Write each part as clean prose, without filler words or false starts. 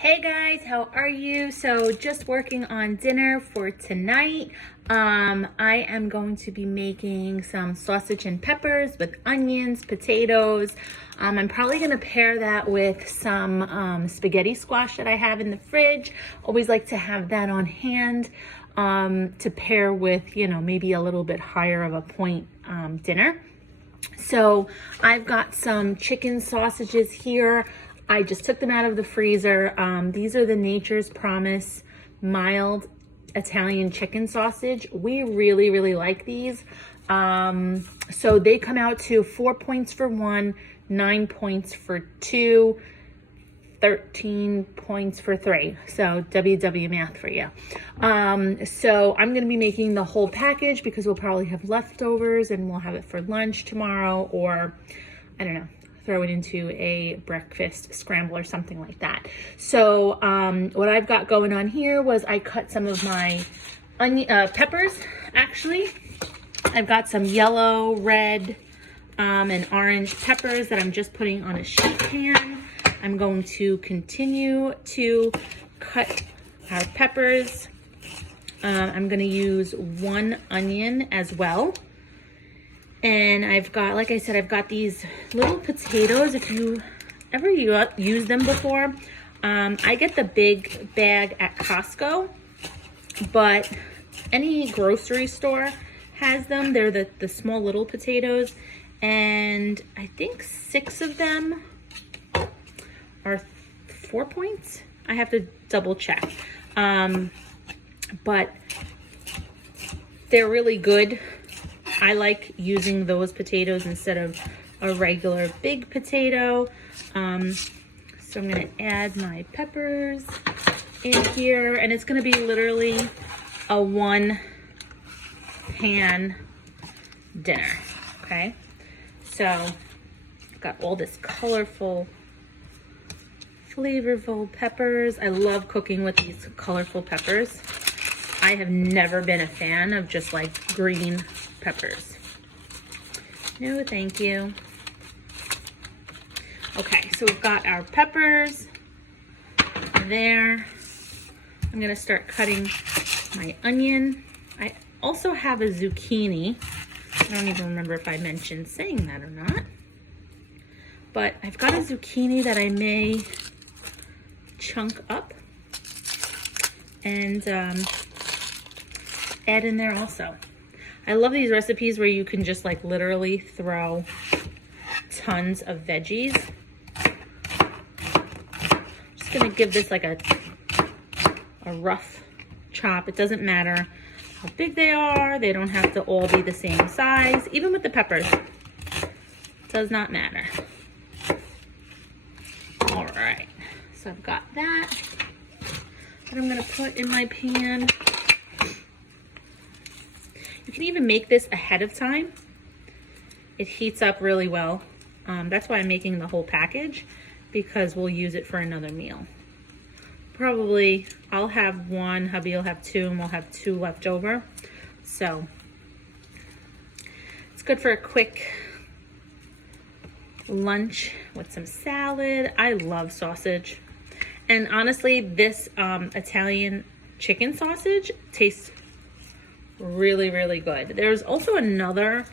Hey guys, how are you? So just working on dinner for tonight. I am going to be making some sausage and peppers with onions, potatoes. I'm probably gonna pair that with some spaghetti squash that I have in the fridge. Always like to have that on hand to pair with, you know, maybe a little bit higher of a point dinner. So I've got some chicken sausages here. I just took them out of the freezer. These are the Nature's Promise mild Italian chicken sausage. We really like these. So they come out to 4 points for one, 9 points for two, 13 points for three. So WW math for you. So I'm going to be making the whole package because we'll probably have leftovers and we'll have it for lunch tomorrow, or I don't know, throw it into a breakfast scramble or something like that. So what I've got going on here was I cut some of my peppers. Actually, I've got some yellow, red, and orange peppers that I'm just putting on a sheet pan. I'm going to continue to cut our peppers. I'm going to use one onion as well. And I've got, like I said, I've got these little potatoes. If you ever use them before, I get the big bag at Costco, but any grocery store has them. They're the small little potatoes, and I think 6 of them are 4 points. I have to double check, but they're really good. I like using those potatoes instead of a regular big potato. So I'm gonna add my peppers in here, and it's gonna be literally a one pan dinner, okay? So I've got all this colorful, flavorful peppers. I love cooking with these colorful peppers. I have never been a fan of just like green peppers. No, thank you. Okay, so we've got our peppers there. I'm gonna start cutting my onion. I also have a zucchini. I don't even remember if I mentioned saying that or not. But I've got a zucchini that I may chunk up and add in there also. I love these recipes where you can just like literally throw tons of veggies. Just gonna give this like a rough chop. It doesn't matter how big they are. They don't have to all be the same size. Even with the peppers, does not matter. All right, so I've got that I'm gonna put in my pan. You can even make this ahead of time. It heats up really well. That's why I'm making the whole package, because we'll use it for another meal. Probably I'll have one, hubby will have 2, and we'll have 2 left over. So it's good for a quick lunch with some salad. I love sausage. And honestly, this Italian chicken sausage tastes really good. There's also another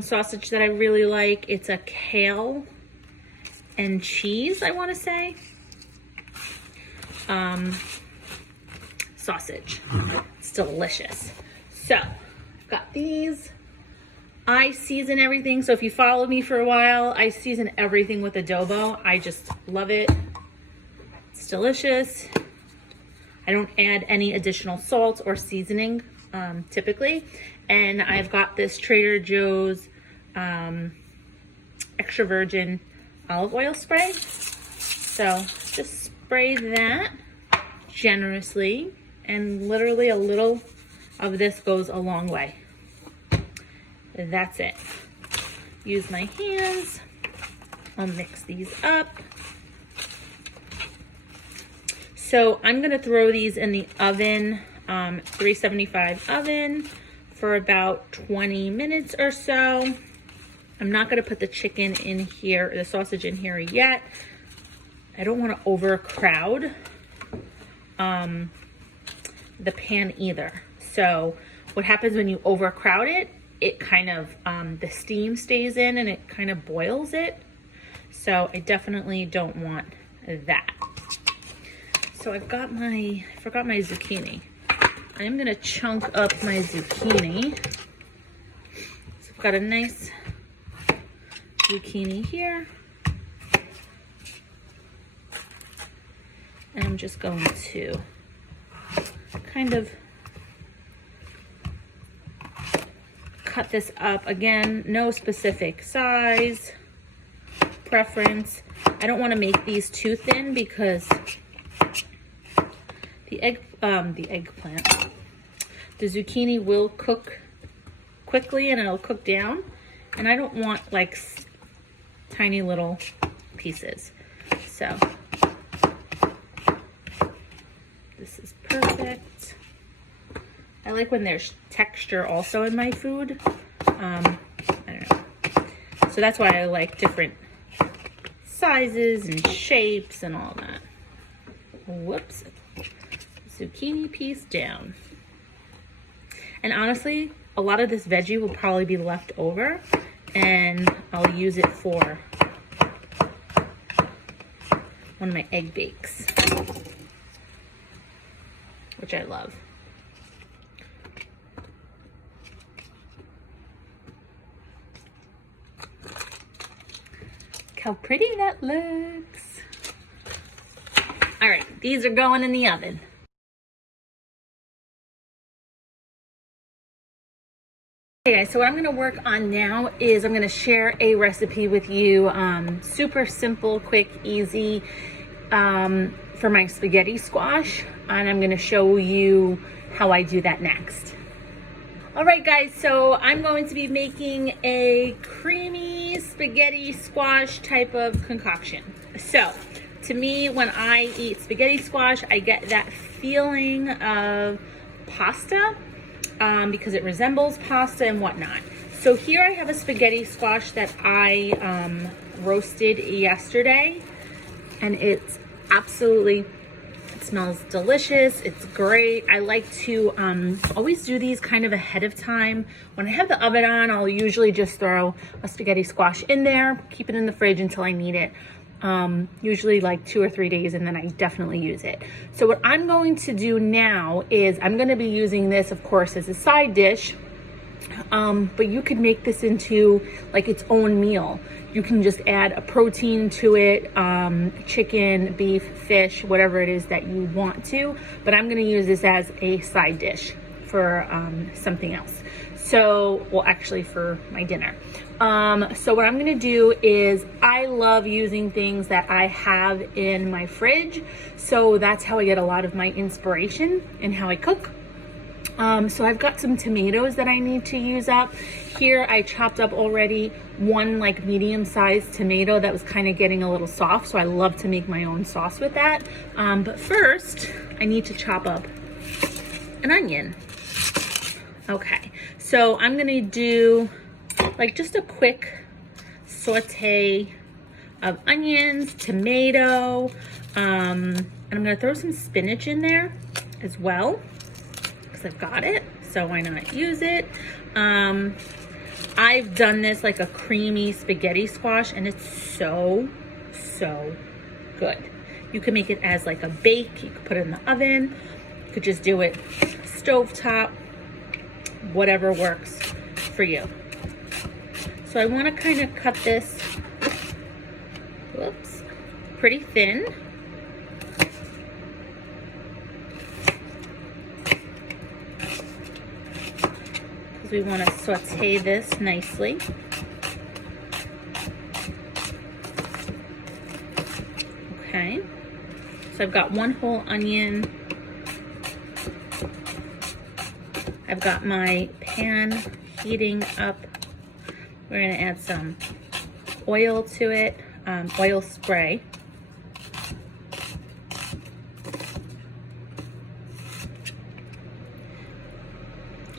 sausage that I really like. It's a kale and cheese, I want to say, sausage. It's delicious. So I've got these. I season everything. So if you follow me for a while, I season everything with adobo. I just love it. It's delicious. I don't add any additional salt or seasoning typically. And I've got this Trader Joe's extra virgin olive oil spray. So just spray that generously, and literally a little of this goes a long way. That's it. Use my hands. I'll mix these up. So I'm gonna throw these in the oven, 375 oven, for about 20 minutes or so. I'm not gonna put the chicken in here, the sausage in here yet. I don't want to overcrowd the pan either. So what happens when you overcrowd it, it kind of, the steam stays in and it kind of boils it. So I definitely don't want that. So I forgot my zucchini. I'm gonna chunk up my zucchini. So I've got a nice zucchini here. And I'm just going to kind of cut this up. Again, no specific size preference. I don't want to make these too thin because the eggplant, the zucchini will cook quickly and it'll cook down, and I don't want like tiny little pieces. So this is perfect. I like when there's texture also in my food. I don't know. So that's why I like different sizes and shapes and all that. Whoops. Zucchini piece down. And honestly, a lot of this veggie will probably be left over, and I'll use it for one of my egg bakes, which I love. Look how pretty that looks. All right, these are going in the oven. Okay guys, so what I'm gonna work on now is I'm gonna share a recipe with you, super simple, quick, easy, for my spaghetti squash, and I'm gonna show you how I do that next. All right guys, so I'm going to be making a creamy spaghetti squash type of concoction. So to me, when I eat spaghetti squash, I get that feeling of pasta, because it resembles pasta and whatnot. So here I have a spaghetti squash that I roasted yesterday, and it's absolutely, it smells delicious. It's great. I like to always do these kind of ahead of time. When I have the oven on, I'll usually just throw a spaghetti squash in there, keep it in the fridge until I need it. Usually like 2 or 3 days, and then I definitely use it. So what I'm going to do now is I'm going to be using this, of course, as a side dish, but you could make this into like its own meal. You can just add a protein to it, chicken, beef, fish, whatever it is that you want to, but I'm going to use this as a side dish for something else. So, well, actually for my dinner. So what I'm gonna do is, I love using things that I have in my fridge. So that's how I get a lot of my inspiration in how I cook. So I've got some tomatoes that I need to use up. Here I chopped up already one like medium-sized tomato that was kind of getting a little soft. So I love to make my own sauce with that. But first I need to chop up an onion. Okay, so I'm gonna do like just a quick saute of onions, tomato, and I'm gonna throw some spinach in there as well, because I've got it, so why not use it. I've done this like a creamy spaghetti squash, and it's so good. You can make it as like a bake, you could put it in the oven, you could just do it stovetop, whatever works for you. So I want to kind of cut this, whoops, pretty thin. Because we want to saute this nicely. Okay, so I've got one whole onion. I've got my pan heating up. We're gonna add some oil to it, oil spray.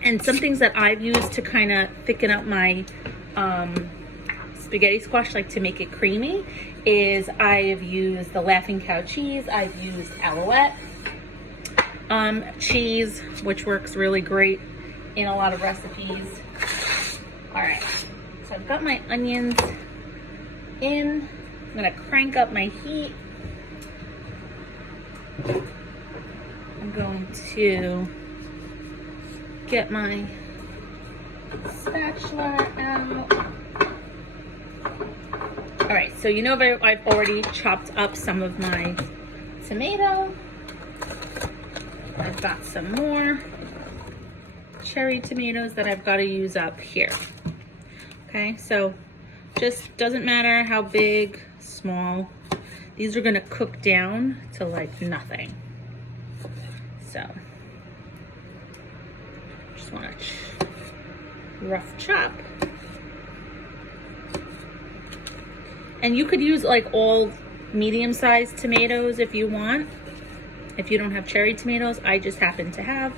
And some things that I've used to kind of thicken up my spaghetti squash, like to make it creamy, is I've used the Laughing Cow cheese. I've used Alouette cheese, which works really great in a lot of recipes. All right, so I've got my onions in. I'm gonna crank up my heat. I'm going to get my spatula out. All right, so you know I've already chopped up some of my tomato. I've got some more cherry tomatoes that I've got to use up here. Okay, so just doesn't matter how big, small. These are gonna cook down to like nothing. So just wanna rough chop. And you could use like all medium-sized tomatoes if you want. If you don't have cherry tomatoes, I just happen to have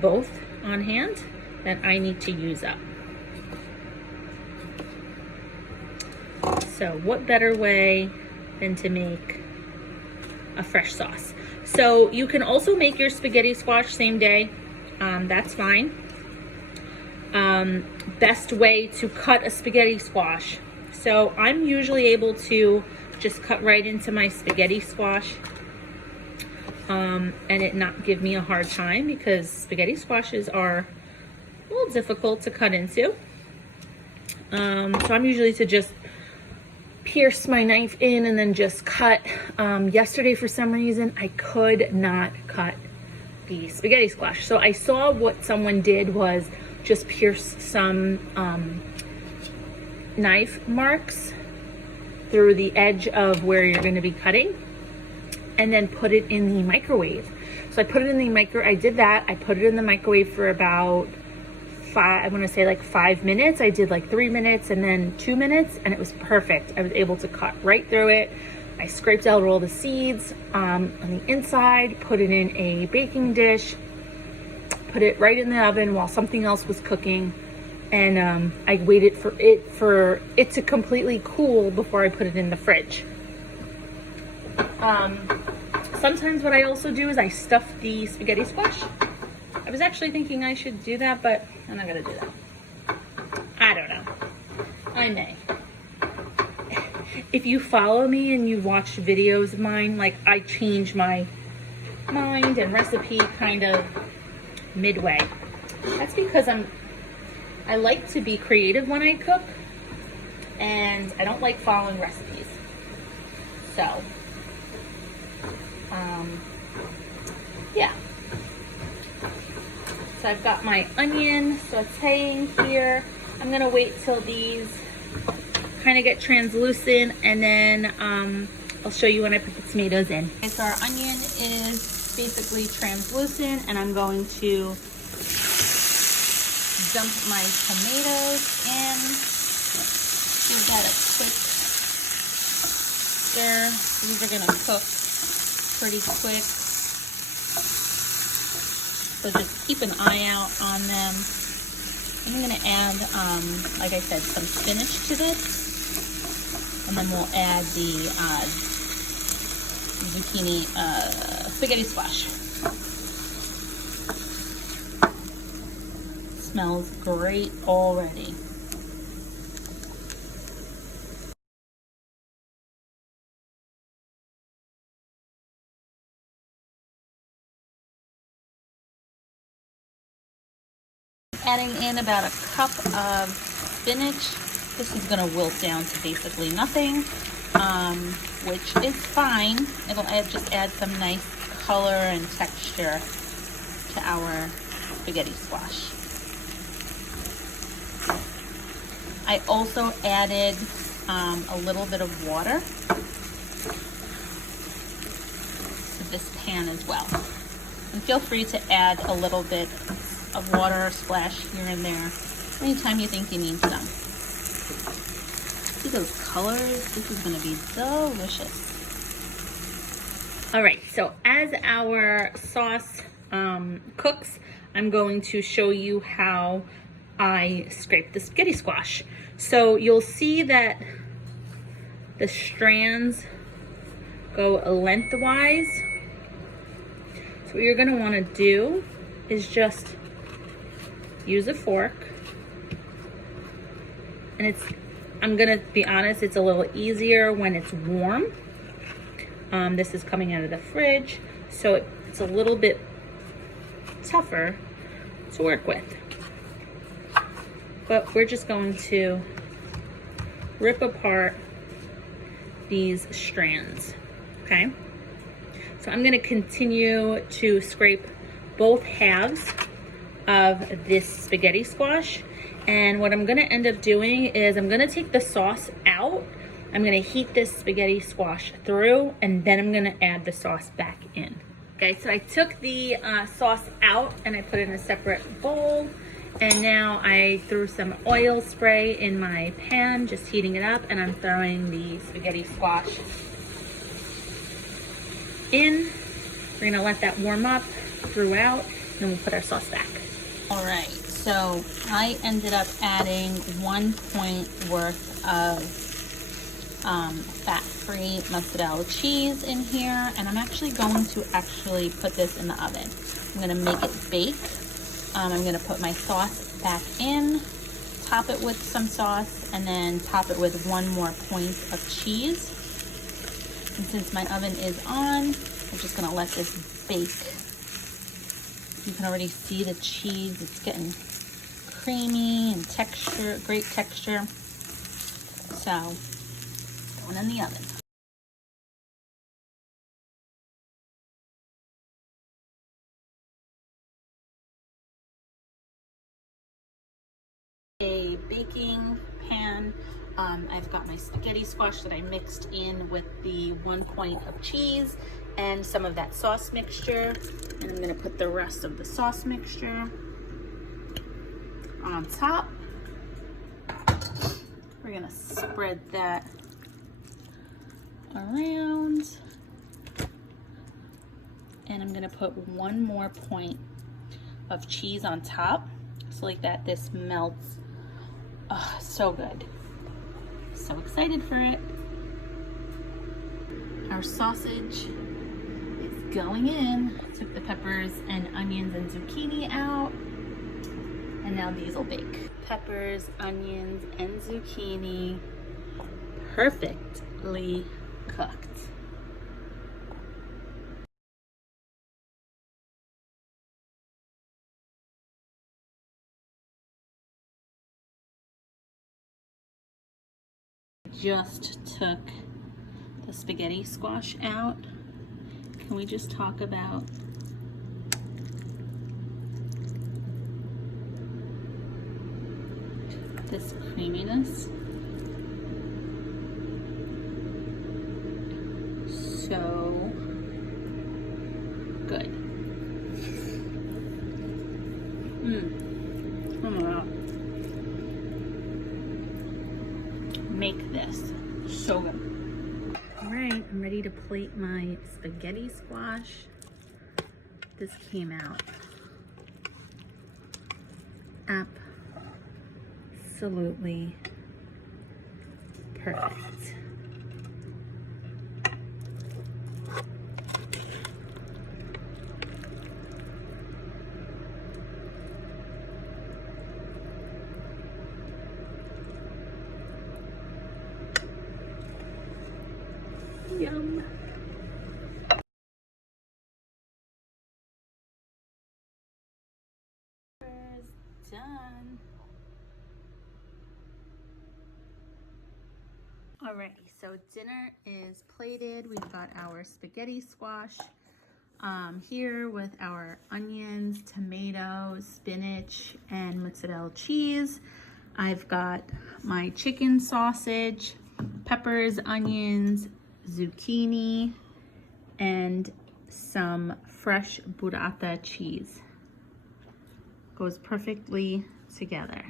both on hand that I need to use up. So what better way than to make a fresh sauce? So you can also make your spaghetti squash same day. That's fine. Best way to cut a spaghetti squash. So I'm usually able to just cut right into my spaghetti squash and it not give me a hard time, because spaghetti squashes are a little difficult to cut into. So I'm usually to just pierce my knife in and then just cut. Yesterday, for some reason, I could not cut the spaghetti squash. So I saw what someone did was just pierce some knife marks through the edge of where you're going to be cutting, and then put it in the microwave. So I put it in the I did that. I put it in the microwave for about I want to say like 5 minutes. I did like 3 minutes and then 2 minutes, and it was perfect. I was able to cut right through it. I scraped out all the seeds on the inside, put it in a baking dish, put it right in the oven while something else was cooking, and I waited for it to completely cool before I put it in the fridge. Sometimes what I also do is I stuff the spaghetti squash. I was actually thinking I should do that, but I'm not gonna do that. I don't know. I may. If you follow me and you watch videos of mine, like I change my mind and recipe kind of midway. That's because I like to be creative when I cook, and I don't like following recipes. So, yeah. So I've got my onion sauteing here. I'm gonna wait till these kind of get translucent, and then I'll show you when I put the tomatoes in. Okay, so our onion is basically translucent, and I'm going to dump my tomatoes in. Give that a quick stir. These are gonna cook pretty quick, so just keep an eye out on them. I'm gonna add, like I said, some spinach to this, and then we'll add the zucchini spaghetti squash. Smells great already. Adding in about a cup of spinach. This is gonna wilt down to basically nothing, which is fine. It'll just add some nice color and texture to our spaghetti squash. I also added a little bit of water to this pan as well. And feel free to add a little bit of water or splash here and there anytime you think you need some. See those colors? This is going to be delicious. All right, so as our sauce cooks, I'm going to show you how I scrape the spaghetti squash. So you'll see that the strands go lengthwise. So what you're gonna wanna do is just use a fork. And I'm gonna be honest, it's a little easier when it's warm. This is coming out of the fridge, so it's a little bit tougher to work with. But we're just going to rip apart these strands, okay? So I'm gonna continue to scrape both halves of this spaghetti squash. And what I'm gonna end up doing is I'm gonna take the sauce out. I'm gonna heat this spaghetti squash through, and then I'm gonna add the sauce back in. Okay, so I took the sauce out and I put it in a separate bowl. And now I threw some oil spray in my pan, just heating it up, and I'm throwing the spaghetti squash in. We're gonna let that warm up throughout, and then we'll put our sauce back. All right, so I ended up adding 1 point worth of fat-free mozzarella cheese in here, and I'm actually going to put this in the oven. I'm gonna make it bake. I'm gonna put my sauce back in, top it with some sauce, and then top it with 1 more point of cheese. And since my oven is on, I'm just gonna let this bake. You can already see the cheese, it's getting creamy and texture, great texture. So, going in the oven. A baking pan. I've got my spaghetti squash that I mixed in with the 1 point of cheese and some of that sauce mixture. And I'm gonna put the rest of the sauce mixture on top. We're gonna spread that around. And I'm gonna put 1 more point of cheese on top. So like that, this melts. Oh, so good. So excited for it. Our sausage is going in. Took the peppers and onions and zucchini out. And now these will bake. Peppers, onions, and zucchini perfectly cooked. Just took the spaghetti squash out. Can we just talk about this creaminess? So good. Oh my God. Make this so good. All right, I'm ready to plate my spaghetti squash. This came out absolutely perfect. Yum. Done. Alrighty, so dinner is plated. We've got our spaghetti squash here with our onions, tomatoes, spinach, and mozzarella cheese. I've got my chicken sausage, peppers, onions, zucchini, and some fresh burrata cheese. Goes perfectly together.